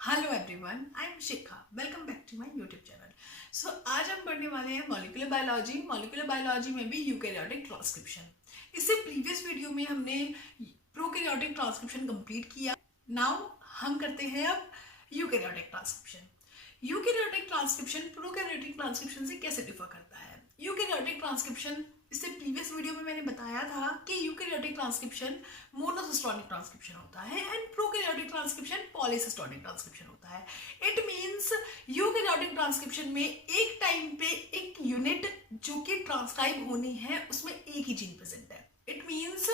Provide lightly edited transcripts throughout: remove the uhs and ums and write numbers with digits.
Hello everyone, I am Shikha. Welcome back to my YouTube channel. So आज हम पढ़ने वाले हैं मॉलिक्यूलर बायोलॉजी। मॉलिक्यूलर बायोलॉजी में भी यूकैरियोटिक ट्रांसक्रिप्शन। इससे प्रीवियस वीडियो में हमने प्रोकैरियोटिक ट्रांसक्रिप्शन कंप्लीट किया। नाउ हम करते हैं अब eukaryotic transcription. Eukaryotic transcription prokaryotic transcription से कैसे डिफर करता है? यूकैरियोटिक ट्रांसक्रिप्शन, इससे प्रीवियस वीडियो में मैंने बताया था कि यूकैरियोटिक ट्रांसक्रिप्शन मोनोसिस्टोनिक ट्रांसक्रिप्शन होता है एंड प्रोकैरियोटिक ट्रांसक्रिप्शन पॉलीसिस्टोनिक ट्रांसक्रिप्शन होता है। इट मींस यूकैरियोटिक ट्रांसक्रिप्शन में एक टाइम पे एक यूनिट जो कि ट्रांसक्राइब होनी है उसमें एक ही जीन प्रेजेंट है। इट मीन्स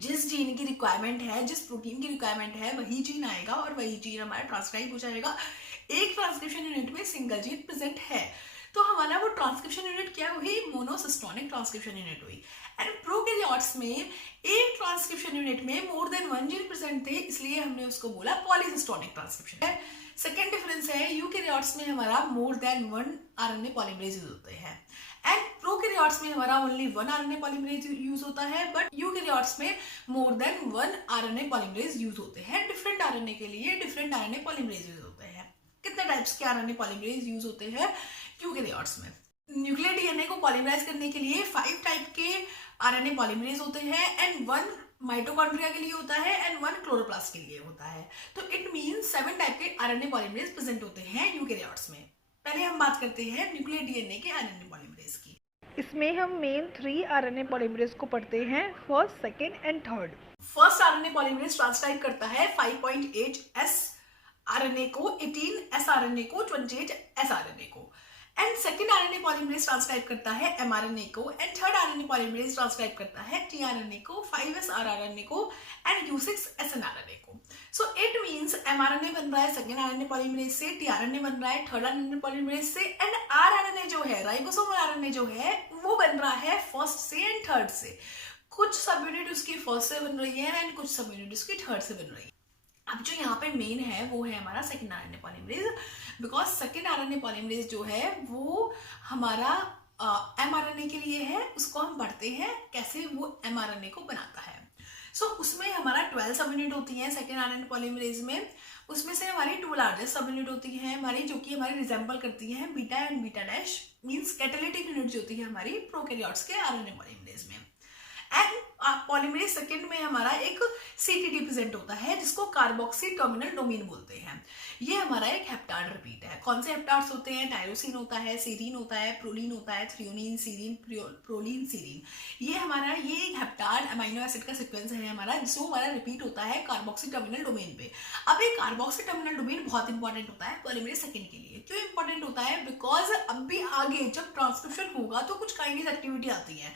जिस जीन की रिक्वायरमेंट है, जिस प्रोटीन की रिक्वायरमेंट है, वही जीन आएगा और वही जीन हमारा ट्रांसक्राइब हो जाएगा। एक ट्रांसक्रिप्शन यूनिट में सिंगल जीन प्रेजेंट है तो हमारा वो ट्रांसक्रिप्शन यूनिट क्या हुई? मोनोसिस्टोनिक ट्रांसक्रिप्शन यूनिट हुई। एंड प्रोकैरियोट्स में एक ट्रांसक्रिप्शन यूनिट में more than one gene present थे, इसलिए हमने उसको बोला पॉलीसिस्टोनिक ट्रांसक्रिप्शन है। सेकेंड डिफरेंस है, यूकैरियोट्स में हमारा more than one RNA polymerase use होते हैं एंड प्रोकैरियोट्स में हमारा only one RNA polymerase use होता है, बट यूकैरियोट्स में more than one RNA polymerase use होते हैं। डिफरेंट आरएनए के लिए डिफरेंट आरएनए पॉलीमरेज यूज होते हैं। कितने टाइप्स के आरएनए पॉलीमरेज यूज होते हैं यूकैरियोट्स में? न्यूक्लियर डीएनए को पॉलीमराइज करने के लिए 5 टाइप के आरएनए पॉलीमरेज होते हैं एंड वन माइटोकॉन्ड्रिया के लिए होता है एंड वन क्लोरोप्लास्ट के लिए होता है। तो इट मींस 7 टाइप के आरएनए पॉलीमरेज प्रेजेंट होते हैं यूकैरियोट्स में। पहले हम बात करते हैं न्यूक्लियर डीएनए के आरएनए पॉलीमरेज की। इसमें हम मेन 3 आरएनए पॉलीमरेज को पढ़ते हैं, first, second and third. First RNA polymerase transcribe करता है 5.8 एस आरएनए को, 18 एस आरएनए को, 28 एस आरएनए को। And second RNA polymerase transcribe करता है एमआरएनए को and third RNA polymerase transcribe करता है टीआरएनए को, 5s आरआरएनए को एंड U6 SNRNA को। सो इट मींस एमआरएनए बन रहा है सेकेंड आरएनए पॉलीमरेज से, टीआरएनए बन रहा है थर्ड आरएनए पॉलीमरेज से एंड आरआरएनए जो है, राइबोसोमल आरएनए जो है, वो बन रहा है फर्स्ट से एंड थर्ड से। कुछ सब यूनिट उसकी फर्स्ट से बन रही है एंड कुछ सब यूनिट उसकी थर्ड से बन रही है। अब जो यहाँ पे मेन है वो है हमारा second RNA polymerase, because second RNA polymerase जो है वो हमारा एमआरएनए के लिए है। उसको हम पढ़ते हैं कैसे वो एमआरएनए को बनाता है। सो उसमें हमारा 12 सब यूनिट होती हैं सेकेंड आरएनए पॉलीमरेज में। उसमें से हमारी 2 लार्जेस्ट सब यूनिट होती हैं हमारी, जो कि हमारी रिजेंबल करती हैं beta and beta dash, means catalytic unit जो होती है हमारी प्रोकैरियोट्स के आरएनए पॉलीमरेज में। एंड पॉलीमरेज सेकेंड में हमारा एक सीटीडी प्रेजेंट होता है जिसको कार्बोक्सी टर्मिनल डोमेन बोलते हैं। ये हमारा एक हेप्टाड रिपीट है। कौन से हेप्टाड्स होते हैं? टायरोसिन होता है, सीरीन होता है, प्रोलीन होता है, थ्रियोनिन, सीरीन, प्रोलीन, सीरीन। ये एक हेप्टाड अमीनो एसिड का सीक्वेंस है हमारा, जो हमारा रिपीट होता है कार्बोक्सी टर्मिनल डोमेन पे। अब एक कार्बोक्सी टर्मिनल डोमेन बहुत इंपॉर्टेंट होता है पॉलीमरेज सेकेंड के लिए। क्यों इंपॉर्टेंट होता है? बिकॉज अब भी आगे जब ट्रांसक्रिप्शन होगा तो कुछ काइनेज एक्टिविटी आती है।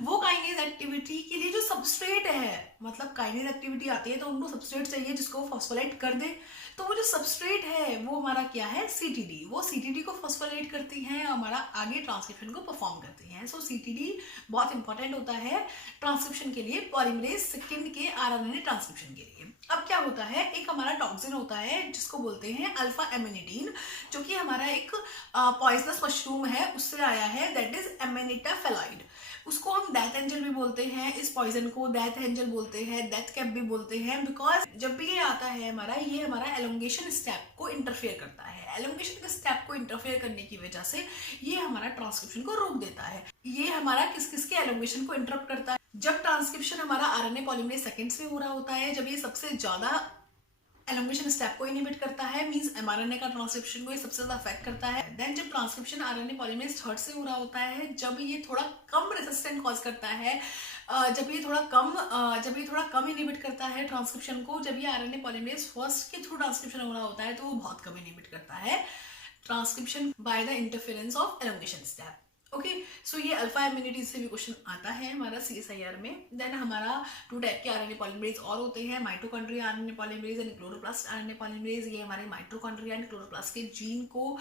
वो काइनेज एक्टिविटी के लिए जो सबस्ट्रेट है, मतलब काइनेज एक्टिविटी आती है तो उनको सबस्ट्रेट चाहिए जिसको वो फॉस्फोराइलेट कर दे। तो वो जो सबस्ट्रेट है वो हमारा क्या है? सीटीडी। वो सीटीडी को फॉस्फोराइलेट करती है, हमारा आगे ट्रांसक्रिप्शन को परफॉर्म करती है। सो सीटीडी बहुत इंपॉर्टेंट होता है ट्रांसक्रिप्शन के लिए, पॉलीमरेज सेकेंड के आरएनए ट्रांसक्रिप्शन के लिए। अब क्या होता है, एक हमारा टॉक्सिन होता है जिसको बोलते हैं अल्फा एमिनिटीन, जो कि हमारा एक पॉइजनस मशरूम है, उससे आया है, दैट इज एमेनिटा फेलाइड। उसको हम डेथ एंजल भी बोलते हैं, इस पॉइजन को डेथ एंजल बोलते हैं, डेथ कैप भी बोलते हैं, बिकॉज जब भी ये आता है हमारा, ये हमारा एलोंगेशन स्टेप को इंटरफेयर करता है। एलोंगेशन स्टेप को इंटरफेयर करने की वजह से ये हमारा ट्रांसक्रिप्शन को रोक देता है। ये हमारा किस किस के एलोंगेशन को इंटरप्ट करता है? जब ट्रांसक्रिप्शन हमारा आरएनए पॉलीमरेज सेकेंड से हो रहा होता है, जब ये सबसे ज्यादा एलोंगेशन स्टेप को इनहिबिट करता है, मींस एमआरएनए का ट्रांसक्रिप्शन को ये सबसे ज्यादा अफेक्ट करता है। देन जब ट्रांसक्रिप्शन आरएनए पॉलीमरेज थर्ड से हो रहा होता है, जब ये थोड़ा कम रेजिस्टेंट कॉज करता है, जब ये थोड़ा कम इनहिबिट करता है ट्रांसक्रिप्शन को, जब ये आरएनए पॉलीमरेज फर्स्ट के थ्रू ट्रांसक्रिप्शन हो रहा होता है तो वो बहुत कम इनहिबिट करता है transcription by the interference of elongation step. Okay, so ये अल्फा एमिनिटी से भी क्वेश्चन आता है हमारा CSIR में। देन हमारा 2 टाइप के आरएनए पॉलीमरेज और होते हैं, mitochondria RNA polymerase and chloroplast RNA polymerase. ये हमारे माइटोकॉन्ड्रिया एंड क्लोरोप्लास्ट के जीन को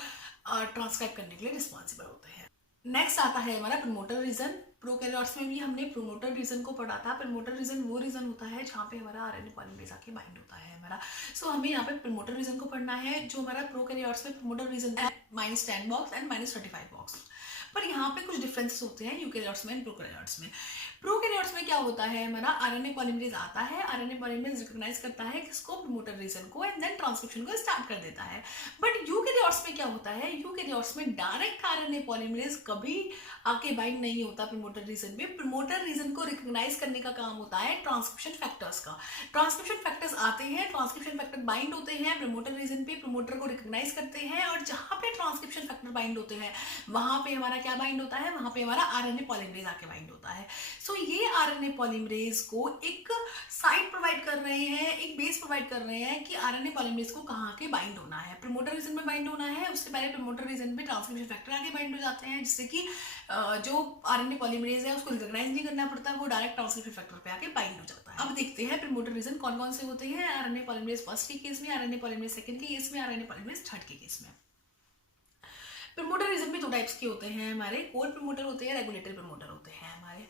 ट्रांसक्राइब करने के लिए रिस्पॉन्सिबल होते हैं। नेक्स्ट आता है हमारा प्रमोटर रीजन। प्रोकैरियोट्स में भी हमने प्रमोटर रीजन को पढ़ा था। प्रमोटर रीजन वो रीजन होता है जहाँ पे हमारा आरएनए पॉलीमरेज आके बाइंड होता है हमारा। सो हमें यहाँ पे प्रमोटर रीजन को पढ़ना है। जो हमारा प्रोकैरियोट्स में प्रमोटर रीजन है -10 बॉक्स एंड -35 बॉक्स। पर यहाँ पे कुछ डिफरेंसेस होते हैं यूकैरियोट्स में एंड प्रोकैरियोट्स में। प्रोकैरियोट्स में क्या होता है, हमारा आरएनए पॉलीमरेज आता है, आरएनए पॉलीमरेज रिकॉग्नाइज करता है किसको, प्रमोटर रीजन को, एंड देन ट्रांसक्रिप्शन को स्टार्ट कर देता है। बट यूकैरियोट्स में क्या होता है, यूकैरियोट्स में डायरेक्ट आरएनए पॉलीमरेज कभी आके बाइंड नहीं होता प्रमोटर रीजन पे। प्रमोटर रीजन को रिकॉग्नाइज करने का काम होता है ट्रांसक्रिप्शन फैक्टर्स का। ट्रांसक्रिप्शन फैक्टर्स आते हैं, ट्रांसक्रिप्शन फैक्टर बाइंड होते हैं प्रमोटर रीजन पे, प्रमोटर को रिकॉग्नाइज करते हैं, और जहां पे ट्रांसक्रिप्शन फैक्टर बाइंड होते हैं वहां पे हमारा क्या बाइंड होता है, वहां पे हमारा आरएनए पॉलीमरेज आके बाइंड होता है। सो ये आरएनए पॉलीमरेज को एक साइट प्रोवाइड कर रहे हैं, एक बेस प्रोवाइड कर रहे हैं कि आरएनए पॉलीमरेज को कहाँ के बाइंड होना है। प्रमोटर रीजन में बाइंड होना है, उससे पहले प्रमोटर रीजन पे ट्रांसक्रिप्शन फैक्टर आके बाइंड हो जाते हैं, जिससे कि जो आरएनए पॉलीमरेज है उसको रिकॉग्नाइज नहीं करना पड़ता, वो डायरेक्ट ट्रांसक्रिप्शन फैक्टर पे आके बाइंड हो जाता है। अब देखते हैं प्रमोटर रीजन कौन कौन से होते हैं आरएनए पॉलीमरेज फर्स्ट के केस में, आरएनए पॉलीमरेज सेकंड के केस में, आरएनए पॉलीमरेज थर्ड के केस में। प्रमोटर रीजन में दो टाइप्स के होते हैं हमारे, कोर प्रमोटर होते हैं, रेगुलेटरी प्रमोटर होते हैं हमारे।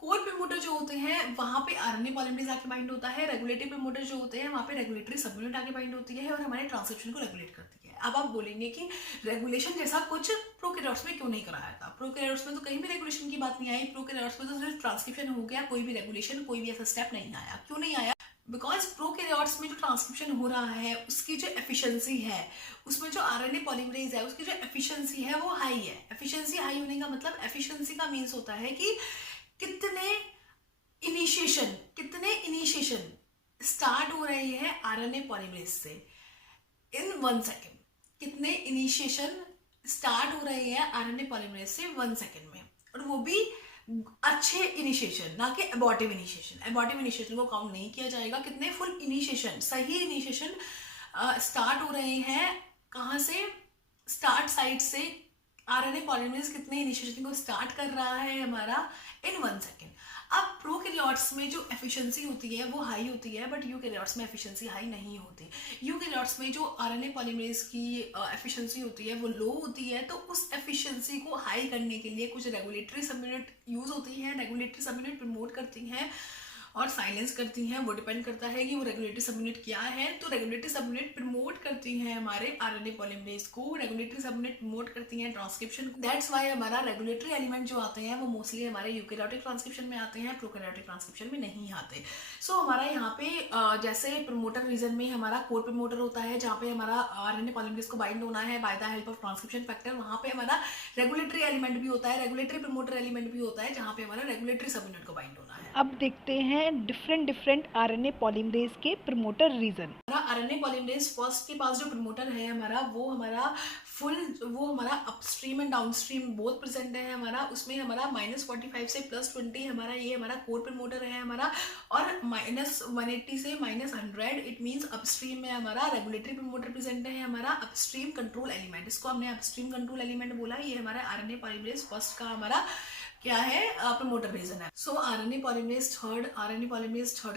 कोर प्रमोटर जो होते हैं वहां पे आरएनए पॉलीमरेज आके बाइंड होता है, रेगुलेटरी प्रमोटर जो होते हैं वहां पे रेगुलेटरी सबयूनिट आके बाइंड होती है और हमारे ट्रांसक्रिप्शन को रेगुलेट करती है। अब आप बोलेंगे कि रेगुलेशन जैसा कुछ प्रोकैरियोट्स में क्यों नहीं कराया था, प्रोकैरियोट्स में तो कहीं भी रेगुलेशन की बात नहीं आई, प्रोकैरियोट्स में तो सिर्फ ट्रांसक्रिप्शन हो गया, कोई भी रेगुलेशन, कोई भी ऐसा स्टेप नहीं आया। क्यों नहीं आया, बिकॉज प्रोकैरियोट्स में जो ट्रांसक्रिप्शन हो रहा है उसकी जो एफिशिएंसी है, उसमें जो आरएनए पॉलीमरेज है उसकी जो एफिशिएंसी है वो हाई है। एफिशिएंसी हाई होने का मतलब, एफिशिएंसी का मीन्स होता है कि कितने इनिशिएशन स्टार्ट हो रहे हैं आरएनए पॉलीमरेज से इन 1 सेकेंड, कितने इनिशिएशन स्टार्ट हो रहे हैं आरएनए पॉलीमरेज से 1 सेकेंड में, और वो भी अच्छे इनिशिएशन, ना कि एबॉर्टिव इनिशिएशन। एबॉर्टिव इनिशिएशन को काउंट नहीं किया जाएगा। कितने फुल इनिशिएशन, सही इनिशिएशन स्टार्ट हो रहे हैं, कहाँ से, स्टार्ट साइड से आरएनए पॉलीमरेज कितने इनिशिएशन को स्टार्ट कर रहा है हमारा इन 1 सेकेंड। अब प्रोकैरियोट्स में जो एफिशिएंसी होती है वो हाई होती है, बट यूकैरियोट्स में एफिशिएंसी हाई नहीं होती। यूकैरियोट्स में जो आरएनए पॉलीमरेज की एफिशिएंसी होती है वो लो होती है, तो उस एफिशिएंसी को हाई करने के लिए कुछ रेगुलेटरी सबयूनिट यूज होती हैं। रेगुलेटरी सबयूनिट प्रमोट करती हैं और साइलेंस करती हैं, वो डिपेंड करता है कि वो रेगुलेटरी सबयूनिट क्या है। तो रेगुलेटरी सबयूनिट प्रमोट करती हैं हमारे आरएनए पॉलीमरेज को, रेगुलेटरी सबयूनिट प्रमोट करती हैं ट्रांसक्रिप्शन को। दैट्स वाई हमारा रेगुलेटरी एलिमेंट जो आते हैं वो मोस्टली हमारे यूकैरियोटिक ट्रांसक्रिप्शन में आते हैं, प्रोकैरियोटिक ट्रांसक्रिप्शन में नहीं आते। सो हमारा यहाँ पे जैसे प्रमोटर रीजन में हमारा कोर प्रमोटर होता है, जहाँ पे हमारा आरएनए पॉलीमरेज को बाइंड होना है by the help of transcription factor, वहाँ पे हमारा रेगुलेटरी एलिमेंट भी होता है, रेगुलेटरी प्रमोटर एलिमेंट भी होता है, जहाँ पे हमारा रेगुलेटरी सबयूनिट को बाइंड होना है। अब देखते हैं डिफरेंट आरएनए पॉलीमरेज के प्रमोटर रीजन। हमारा आरएनए पॉलीमरेज फर्स्ट के पास जो प्रमोटर है हमारा, वो हमारा upstream and downstream both present है हमारा। उसमें हमारा -45 से +20 हमारा ये हमारा कोर प्रमोटर है हमारा, और -180 से -100 इट मींस अपस्ट्रीम में हमारा रेगुलेटरी प्रमोटर प्रेजेंट है हमारा, अपस्ट्रीम कंट्रोल एलिमेंट, इसको हमने अपस्ट्रीम कंट्रोल एलिमेंट बोला। ये हमारा आरएनए पॉलीमरेज फर्स्ट का हमारा क्या है, प्रमोटर रीजन है। सो आरएनए पॉलीमरेज थर्ड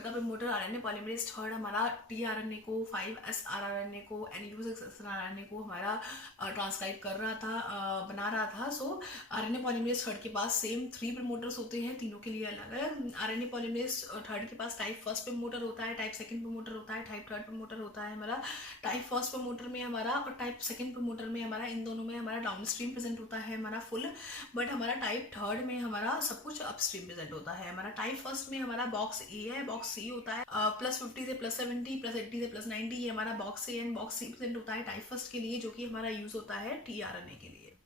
का प्रमोटर, आरएनए पॉलीमरेज थर्ड हमारा टीआरएनए को, 5SRRNA को, NU6SRRNA को हमारा ट्रांसक्राइब कर रहा था, बना रहा था। सो आरएनए पॉलीमरेज थर्ड के पास सेम 3 प्रमोटर्स होते हैं, तीनों के लिए अलग है। आरएनए पॉलीमरेज थर्ड के पास टाइप फर्स्ट प्रमोटर होता है, टाइप सेकंड प्रमोटर होता है, टाइप थर्ड प्रमोटर होता है हमारा। टाइप फर्स्ट प्रमोटर में हमारा और टाइप सेकंड प्रमोटर में हमारा, इन दोनों में हमारा डाउनस्ट्रीम प्रेजेंट होता है हमारा फुल, बट हमारा टाइप थर्ड में हमारा सब कुछ अपस्ट्रीम प्रेजेंट होता है हमारा। टाइप फर्स्ट में हमारा बॉक्स ए है, बॉक्स सी होता है, +50 से +70, +80 से +90, ये हमारा box A and box C present होता है टाइप फर्स्ट के लिए, जो कि हमारा यूज होता है टीआरएनए के लिए।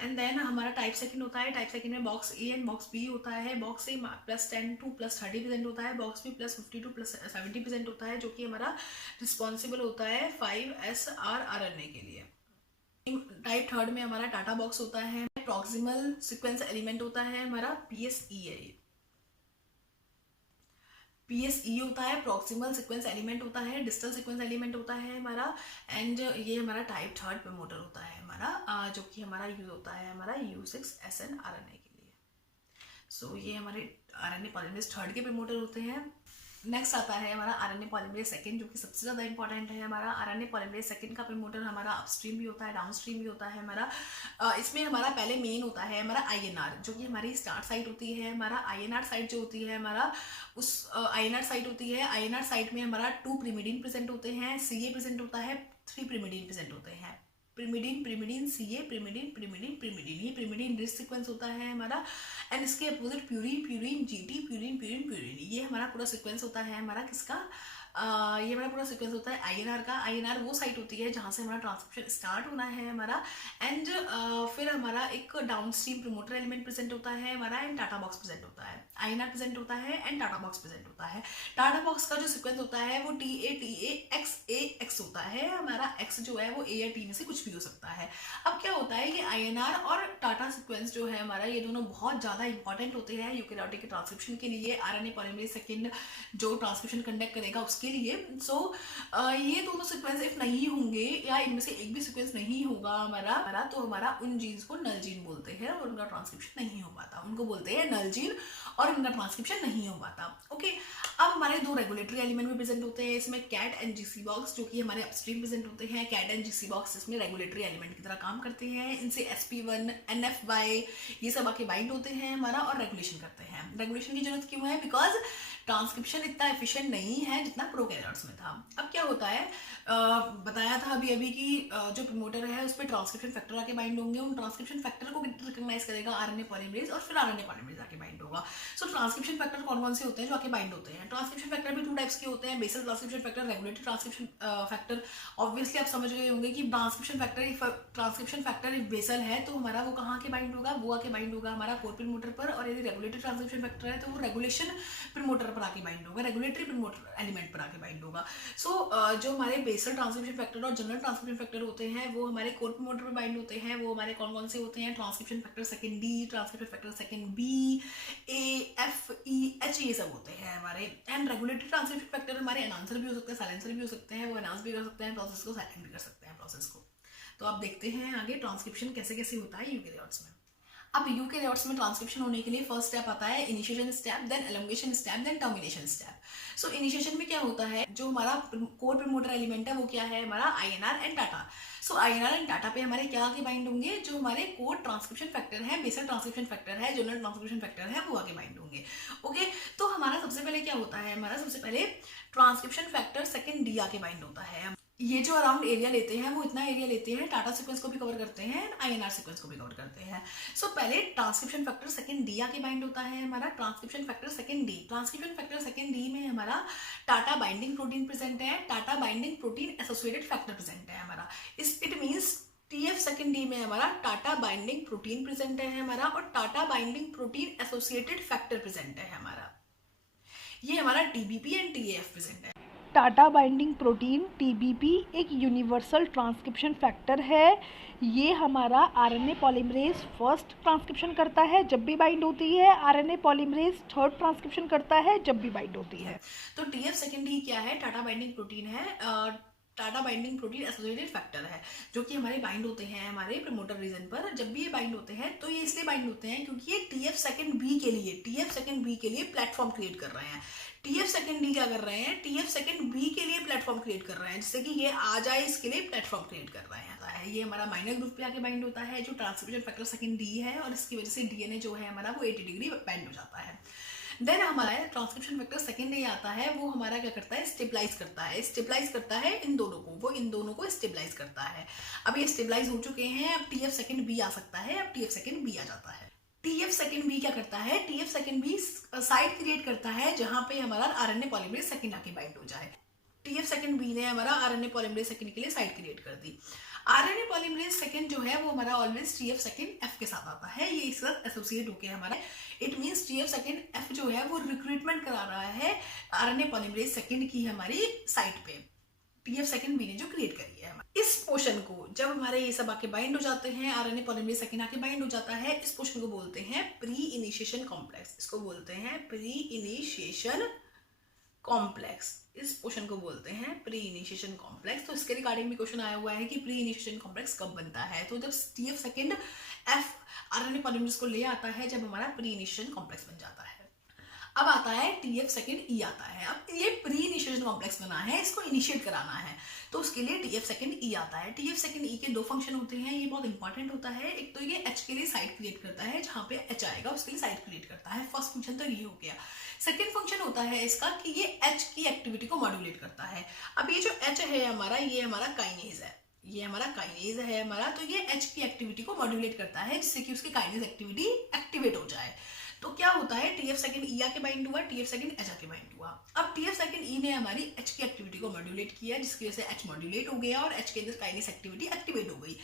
एंड देन हमारा टाइप सेकंड होता है, टाइप सेकंड में box A and box B होता है। बॉक्स ए +10 to +30 प्रेजेंट होता है, बॉक्स बी +50 to +70 प्रेजेंट होता है, जो कि हमारा रिस्पॉन्सिबल होता है 5SRRNA के लिए। टाइप थर्ड में हमारा टाटा बॉक्स होता है, प्रॉक्सिमल सीक्वेंस एलिमेंट होता है हमारा PSE होता है, प्रॉक्सिमल सीक्वेंस एलिमेंट होता है, डिस्टल सीक्वेंस एलिमेंट होता है हमारा, एंड ये हमारा टाइप थर्ड प्रमोटर होता है हमारा, जो कि हमारा यूज होता है हमारा U6SNRNA के लिए। सो ये हमारे आरएनए पॉलीमरेज थर्ड के प्रमोटर होते हैं। नेक्स्ट आता है हमारा आरएनए पॉलीमरेज सेकंड, जो कि सबसे ज़्यादा इंपॉर्टेंट है हमारा। आरएनए पॉलीमरेज सेकंड का प्रमोटर हमारा अपस्ट्रीम भी होता है, डाउनस्ट्रीम भी होता है हमारा। इसमें हमारा पहले मेन होता है हमारा INR, जो कि हमारी स्टार्ट साइट होती है हमारा। INR साइट जो होती है हमारा, उस INR साइट होती है, INR साइट में हमारा 2 प्रिमिडीन प्रेजेंट होते हैं, CA प्रेजेंट होता है, 3 प्रिमिडीन प्रेजेंट होते हैं। प्रिमिडीन, प्रिमिडीन, सीए, प्रिमिडीन, प्रिमिडीन, प्रिमिडीन, ये प्रिमिडीन रिच सीक्वेंस होता है हमारा। एंड इसके opposite purine, purine, GT, purine, purine, purine, ये हमारा पूरा सीक्वेंस होता है हमारा किसका, ये हमारा पूरा सीक्वेंस होता है आईएनआर का। आईएनआर वो साइट होती है जहाँ से हमारा ट्रांसक्रिप्शन स्टार्ट होना है हमारा। एंड फिर हमारा एक down stream promoter element present होता है हमारा, एंड टाटा बॉक्स प्रेजेंट होता है। आईएनआर प्रेजेंट होता है एंड टाटा बॉक्स प्रेजेंट होता है। टाटा बॉक्स का जो सीक्वेंस होता है वो TA होता है हमारा। एक्स जो है वो ए या टी में से कुछ भी हो सकता है। अब क्या होता है, ये आईएनआर और टाटा सीक्वेंस जो है हमारा, ये दोनों बहुत ज़्यादा इंपॉर्टेंट होते हैं यूकेरियोटिक के ट्रांसक्रिप्शन के लिए, आरएनए पॉलीमरेज सेकंड जो ट्रांसक्रिप्शन कंडक्ट करेगा उसके लिए। सो ये दोनों सीक्वेंस इफ नहीं होंगे या इनमें से एक भी सीक्वेंस नहीं होगा हमारा तो हमारा उन जीन्स को नल जीन बोलते हैं और उनका ट्रांसक्रिप्शन नहीं हो पाता। उनको बोलते हैं नल जीन और उनका ट्रांसक्रिप्शन नहीं हो पाता। ओके, अब हमारे दो रेगुलेटरी एलिमेंट भी प्रेजेंट होते हैं इसमें, कैट एंड जीसी बॉक्स, जो कि हमारे अपस्ट्रीम प्रेजेंट होते हैं। कैट एंड जीसी बॉक्स इसमें रेगुलेटरी एलिमेंट की तरह काम करते हैं। इनसे sp1, NF-Y ये सब आके बाइंड होते हैं हमारा और रेगुलेशन करते हैं। रेगुलेशन की जरूरत क्यों है, बिकॉज ट्रांसक्रिप्शन इतना एफिशिएंट नहीं है जितना प्रोकैरियोट्स में था। अब क्या होता है, बताया था अभी अभी कि जो प्रमोटर है उस पर ट्रांसक्रिप्शन फैक्टर आके बाइंड होंगे। उन ट्रांसक्रिप्शन फैक्टर को रिकॉग्नाइज करेगा आरएनए पॉलीमरेज और फिर आरएनए पॉलीमरेज आके बाइंड होगा। सो ट्रांसक्रिप्शन फैक्टर कौन कौन से होते हैं जो आके बाइंड होते हैं। ट्रांसक्रिप्शन फैक्टर भी 2 टाइप्स के होते हैं, basal transcription factor, regulatory transcription factor. Obviously आप समझ गए होंगे कि ट्रांसक्रिप्शन फैक्टर इफ बेसल है तो हमारा वो कहाँ के बाइंड होगा, वो आके बाइंड होगा हमारा कोर प्रमोटर पर। और यदि रेगुलेटरी ट्रांसक्रिप्शन फैक्टर है तो वो रेगुलेशन प्रमोटर पर आके बाइंड होगा, रेगुलेटरी प्रमोटर एलिमेंट पर आके बाइंड होगा। सो जो हमारे बेसल ट्रांसक्रिप्शन फैक्टर और जनरल ट्रांसक्रिप्शन फैक्टर होते हैं वो हमारे कोर प्रमोटर पर बाइंड होते हैं। वो हमारे कौन कौन से होते हैं, transcription factor second D, transcription factor second B, A, F, E, H, ये सब होते हैं हमारे। एंड रेगुलेटरी ट्रांसक्रिप्शन फैक्टर हमारे एनहांसर भी हो सकते हैं, साइलेंसर भी हो सकते हैं। वो एनहांस भी कर सकते हैं प्रोसेस को, साइलेंट भी कर सकते हैं प्रोसेस को। तो आप देखते हैं आगे ट्रांसक्रिप्शन कैसे कैसे होता है यूकेरियोट्स में। अब यूकेरियोट्स में ट्रांसक्रिप्शन होने के लिए फर्स्ट स्टेप आता है initiation step, then elongation step, then termination step. So initiation में क्या होता है, जो हमारा कोर प्रमोटर एलिमेंट है वो क्या है हमारा INR and Tata. So INR and Tata पे हमारे क्या आगे बाइंड होंगे, जो हमारे कोर ट्रांसक्रिप्शन फैक्टर है, बेसल ट्रांसक्रिप्शन फैक्टर है, जनरल ट्रांसक्रिप्शन फैक्टर है, वो आगे बाइंड होंगे। ओके, तो हमारा सबसे पहले क्या होता है, हमारा सबसे पहले ट्रांसक्रिप्शन फैक्टर सेकंड डी आके बाइंड होता है। ये जो अराउंड एरिया लेते हैं वो इतना एरिया लेते हैं, टाटा सीक्वेंस को भी कवर करते हैं, आईएनआर सीक्वेंस को भी कवर करते हैं। सो पहले ट्रांसक्रिप्शन फैक्टर सेकंड डी आके बाइंड होता है हमारा, transcription factor second D. Transcription factor second D में हमारा टाटा बाइंडिंग प्रोटीन प्रेजेंट है, TATA binding protein associated factor present है हमारा। It means TF second D में हमारा टाटा बाइंडिंग प्रोटीन प्रेजेंट है हमारा और TATA binding protein associated factor present है हमारा। ये हमारा TBP एंड TAF प्रेजेंट है। टाटा बाइंडिंग प्रोटीन TBP एक यूनिवर्सल ट्रांसक्रिप्शन फैक्टर है। ये हमारा आरएनए पॉलीमरेज फर्स्ट ट्रांसक्रिप्शन करता है जब भी बाइंड होती है, आरएनए पॉलीमरेज थर्ड ट्रांसक्रिप्शन करता है जब भी बाइंड होती है। तो TF सेकंड ही क्या है, टाटा बाइंडिंग प्रोटीन है, TATA binding protein associated factor है, जो कि हमारे बाइंड होते हैं हमारे प्रमोटर रीजन पर। जब भी ये बाइंड होते हैं तो ये इसलिए बाइंड होते हैं क्योंकि ये TF सेकंड बी के लिए प्लेटफॉर्म क्रिएट कर रहे हैं। TF सेकंड डी क्या कर रहे हैं, TF सेकंड बी के लिए प्लेटफॉर्म क्रिएट कर रहे हैं, जिससे कि ये आ जाए इसके लिए प्लेटफॉर्म क्रिएट कर रहे हैं। ये हमारा माइनर ग्रुप पे आके बाइंड होता है जो ट्रांसक्रिप्शन फैक्टर सेकंड डी है, और इसकी वजह से डीएनए जो है हमारा वो 80 डिग्री बेंड हो जाता है। देन हमारा ट्रांसक्रिप्शन फैक्टर सेकंड ए आता है, वो हमारा क्या करता है, स्टेबलाइज करता है इन दोनों को स्टेबलाइज करता है। अब ये स्टेबलाइज हो चुके हैं, अब TF सेकंड बी आ सकता है, अब TF सेकंड बी आ जाता है। TF सेकंड बी क्या करता है, TF second B site create करता है जहां पे हमारा आरएनए पॉलीमरेज सेकंड आके बाइंड हो जाए। TF सेकंड बी ने हमारा आरएनए पॉलीमरेज सेकंड के लिए साइट क्रिएट कर दी। आरएनए पॉलीमरेज सेकंड जो है वो हमारा ऑलवेज TF सेकंड F के साथ आता है, ये इस साथ एसोसिएट होके हमारा, it means TF second F जो है वो रिक्रूटमेंट करा रहा है आरएनए पॉलीमरेज सेकंड की हमारी साइट पे, TF सेकंड बी ने जो क्रिएट करी है। इस पोर्शन को जब हमारे ये सब आके बाइंड हो जाते हैं, आरएनए पॉलीमरेज सेकंड आके बाइंड हो जाता है, इस पोर्शन को बोलते हैं प्री इनिशिएशन कॉम्प्लेक्स। इसको बोलते हैं प्री इनिशिएशन कॉम्प्लेक्स, इस पोर्शन को बोलते हैं प्री इनिशिएशन कॉम्प्लेक्स। तो इसके रिगार्डिंग भी क्वेश्चन आया हुआ है कि प्री इनिशिएशन कॉम्प्लेक्स कब बनता है, तो जब TF second F RNA polymerase को ले आता है, जब हमारा प्री इनिशिएशन कॉम्प्लेक्स बन जाता है। अब आता है TF सेकंड E आता है। अब ये प्री इनिशिएशन कॉम्प्लेक्स बना है, इसको इनिशिएट कराना है, तो उसके लिए TF सेकंड E आता है। TF सेकंड E के दो फंक्शन होते हैं, ये बहुत इंपॉर्टेंट होता है। एक तो ये H के लिए साइट क्रिएट करता है, जहाँ पे H आएगा उसके लिए साइट क्रिएट करता है। फर्स्ट फंक्शन तो ये हो गया। सेकेंड फंक्शन होता है इसका कि ये H की एक्टिविटी को मॉड्यूलेट करता है। अब ये जो H है हमारा, ये हमारा काइनेज है, ये हमारा काइनेज है हमारा, तो ये H की एक्टिविटी को मॉड्यूलेट करता है जिससे कि उसकी काइनेज एक्टिविटी एक्टिवेट हो जाए। तो क्या होता है, TF सेकंड E आके बाइंड हुआ, TF सेकंड H आके बाइंड हुआ। अब TF सेकंड E ने हमारी H की एक्टिविटी को मॉड्यूलेट किया जिसकी वजह से H मॉड्यूलेट हो गया और H के अंदर काइनेज एक्टिविटी एक्टिवेट हो गई।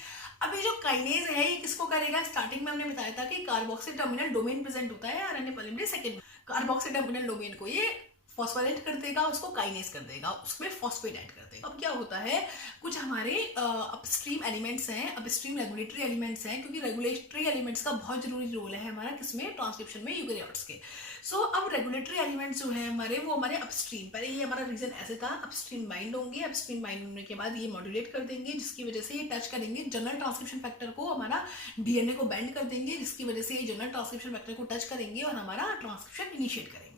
अब ये जो काइनेज है ये किसको करेगा, स्टार्टिंग में हमने बताया था कि कार्बोक्सिल टर्मिनल डोमेन प्रेजेंट होता है RNA polymerase second. Carboxyl terminal domain को ये फॉस्फोराइलेट कर देगा, उसको काइनेज कर देगा, उसमें फॉस्फेट ऐड कर देगा। अब क्या होता है, कुछ हमारे अपस्ट्रीम एलिमेंट्स हैं, अपस्ट्रीम रेगुलेटरी एलिमेंट्स हैं, क्योंकि रेगुलेटरी एलिमेंट्स का बहुत जरूरी रोल है हमारा किसमें, ट्रांसक्रिप्शन में, यूकेरियोट्स के। सो अब रेगुलेटरी एलिमेंट्स जो है हमारे, वो हमारे अपस्ट्रीम, पहले ये हमारा रीजन ऐसे था, अपस्ट्रीम बाइंड होंगे, अपस्ट्रीम बाइंड होने के बाद ये मॉड्यूलेट कर देंगे जिसकी वजह से ये टच करेंगे जनरल ट्रांसक्रिप्शन फैक्टर को, हमारा डीएनए को बैंड कर देंगे जिसकी वजह से ये जनरल ट्रांसक्रिप्शन फैक्टर को टच करेंगे और हमारा ट्रांसक्रिप्शन इनिशिएट करेंगे।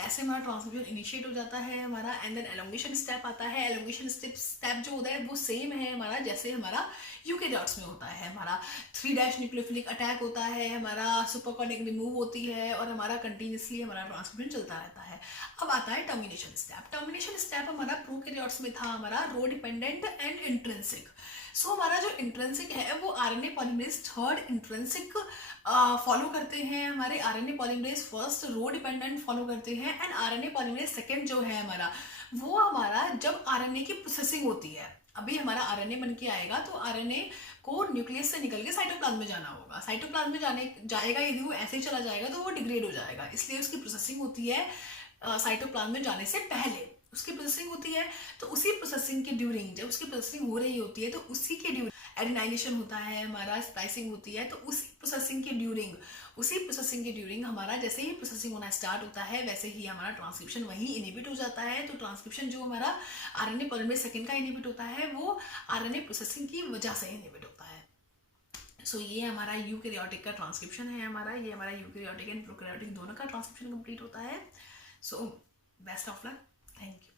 ऐसे हमारा ट्रांसक्रिप्शन इनिशिएट हो जाता है हमारा, एंड देन एलोंगेशन स्टेप आता है। एलोंगेशन स्टेप जो होता है वो सेम है हमारा जैसे हमारा यूकेरियोट्स में होता है। हमारा 3' न्यूक्लियोफिलिक अटैक होता है, हमारा सुपरकॉनिक रिमूव होती है और हमारा कंटिन्यूसली हमारा ट्रांसक्रिप्शन चलता रहता है। अब आता है टर्मिनेशन स्टेप। टर्मिनेशन स्टेप हमारा प्रोकैरियोट्स में था हमारा rho dependent and intrinsic. So हमारा जो इंट्रिंसिक है वो RNA polymerase third intrinsic follow करते हैं, हमारे RNA polymerase first rho dependent follow करते हैं, एंड आरएनए पॉलीमरेज सेकंड जो है हमारा, वो हमारा जब आरएनए की प्रोसेसिंग होती है, अभी हमारा आरएनए बन के आएगा तो आरएनए को न्यूक्लियस से निकल के साइटोप्लाज्म में जाना होगा। साइटोप्लाज्म में जाएगा, यदि वो ऐसे ही चला जाएगा तो वो डिग्रेड हो जाएगा, इसलिए उसकी प्रोसेसिंग होती है साइटोप्लाज्म में जाने से पहले उसकी प्रोसेसिंग होती है। तो उसी प्रोसेसिंग के ड्यूरिंग, जब उसकी प्रोसेसिंग हो रही होती है तो उसी के ड्यूरिंग एडिनाइलेशन होता है हमारा, स्प्लाइसिंग होती है, तो उसी प्रोसेसिंग के ड्यूरिंग हमारा जैसे ही प्रोसेसिंग होना स्टार्ट होता है वैसे ही हमारा ट्रांसक्रिप्शन वहीं इनिबिट हो जाता है। तो ट्रांसक्रिप्शन जो हमारा आरएनए पॉलीमरेज सेकंड का इनिबिट होता है वो आरएनए प्रोसेसिंग की वजह से इनिबिट होता है। सो ये हमारा यूकेरियोटिक का ट्रांसक्रिप्शन है हमारा, ये हमारा यूकेरियोटिक एंड प्रोकैरियोटिक दोनों का ट्रांसक्रिप्शन कंप्लीट होता है। So best of luck, thank you.